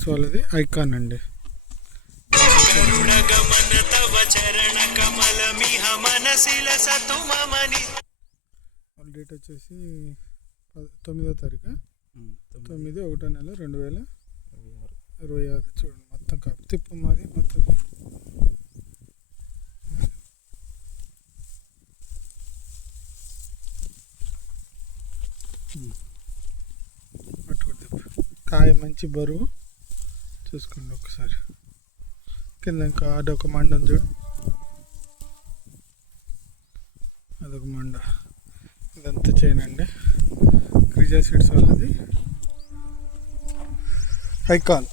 Seeds వాళ్ళది icon అండి. Date వచ్చేసి పద- తొమ్మిదో తారీఖు. తొమ్మిది. ఒకటో నెల రెండు వేల ఇరవై ఆరు. చూడండి మొత్తం కాపీ. తిప్పు మాది మొత్తం. కాయ మంచి బరువు. చూసుకోండి ఒకసారి. కింద ఇంకా అదొక మండ ఉంది చూడు. అదొక మండ. ఇదంతా చేయనండి క్రిజా సీడ్స్ వాళ్ళది. ఐకాన్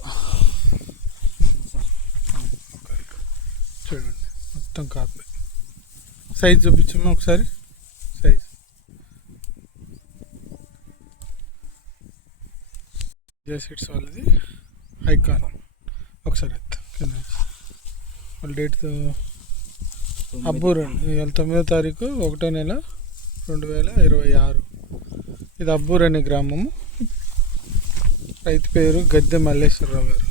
చూడండి మొత్తం కాపీ. సైజ్ చూపించమ్మా ఒకసారి. సైజ్. క్రిజా సీట్స్ వాళ్ళది. ఐకాన్ ఒకసారి. వాళ్ళ డేట్తో అబ్బూరు అండి ఇవాళ తొమ్మిదో తారీఖు ఒకటో నెల రెండు వేల ఇరవై ఆరు. ఇది అబ్బూరు అనే గ్రామము. రైతు పేరు గద్దె మల్లేశ్వరరావు గారు.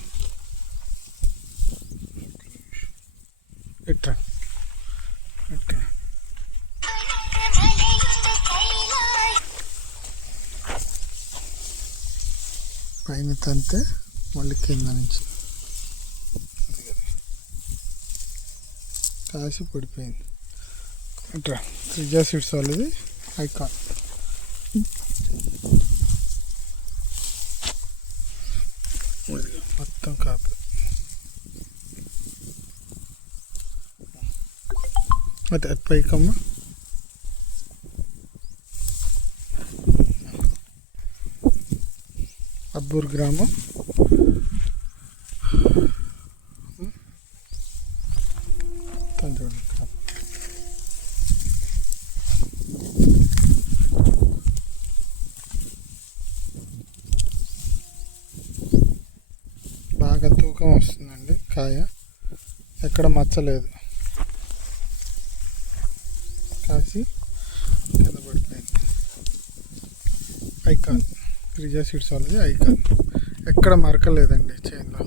ఇట్రా ఇట్రా పైన తంతే. మళ్ళీ కింద నుంచి. కాసి పడిపోయింది. ఇట్రా. త్రిజా సీట్స్ వాళ్ళది ఐకాన్. మొత్తం కాపీ. అదే పైకమ్మ అబ్బూర్ గ్రామం. బాగా తూకం వస్తుందండి కాయ. ఎక్కడ మచ్చలేదు. కాసి కింద పడిపోయింది. ఐకాన్. క్రిజా సీడ్స్ వాళ్ళది ఐకాన్. ఎక్కడ మరకలేదండి చేనులో